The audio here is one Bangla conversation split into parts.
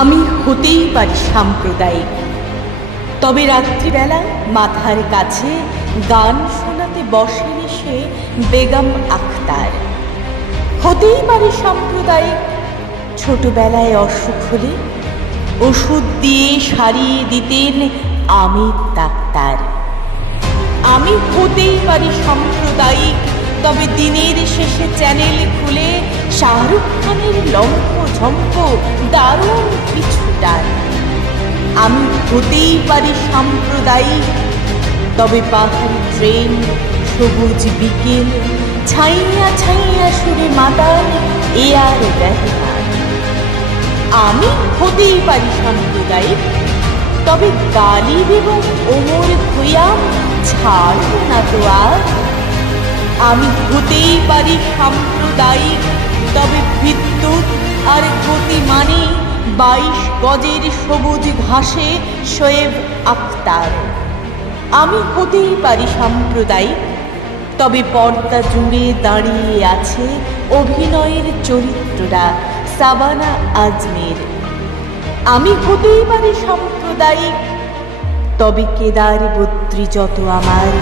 আমি হতেই পারি সাম্প্রদায়িক, তবে রাত্রিবেলা মাথার কাছে গান শোনাতে বসেন এসে বেগম আখতার। হতেই পারি সাম্প্রদায়িক, ছোটবেলায় অসুখ হলে ওষুধ দিয়ে সারিয়ে দিতেন আমির ডাক্তার। আমি হতেই পারি সাম্প্রদায়িক, তবে দিনের শেষে চ্যানেল খুলে শাহরুখ খানের লম্ফ ঝম্প দারুণ কিছুটার। আমি হতেই পারি সাম্প্রদায়িক, তবে পাহাড়ি ট্রেন, সবুজ বিকেল, ছাইয়া ছাইয়া সুরে মাতাল এ আর রহমান। আমি হতেই পারি সাম্প্রদায়িক, তবে গালিব এবং ওমর খৈয়াম ছাড়ব না তো আর। আমি হতেই পারি সাম্প্রদায়িক, তবে বিদ্যুৎ আর গতি মানে 22 গজের সবুজ ঘাসে শোয়েব আখতার। আমি হতেই পারি সাম্প্রদায়িক, তবে পর্দা জুড়ে দাঁড়িয়ে আছে অভিনয়ের চরিত্ররা সাবানা আজমের। আমি হতেই পারি সাম্প্রদায়িক, তবে কেদার বদ্রী যত আমার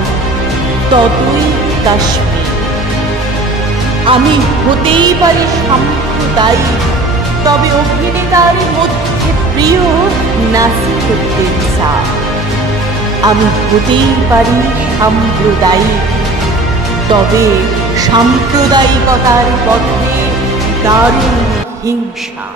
ততই কাশ্মীর। আমি হতেই পারি সাম্প্রদায়িক, তবে অভিনেতার মধ্যে প্রিয় নাসিরুদ্দিন শাহ। আমি হতেই পারি সাম্প্রদায়িক, তবে সাম্প্রদায়িকতার পথে দারুণ হিংসা।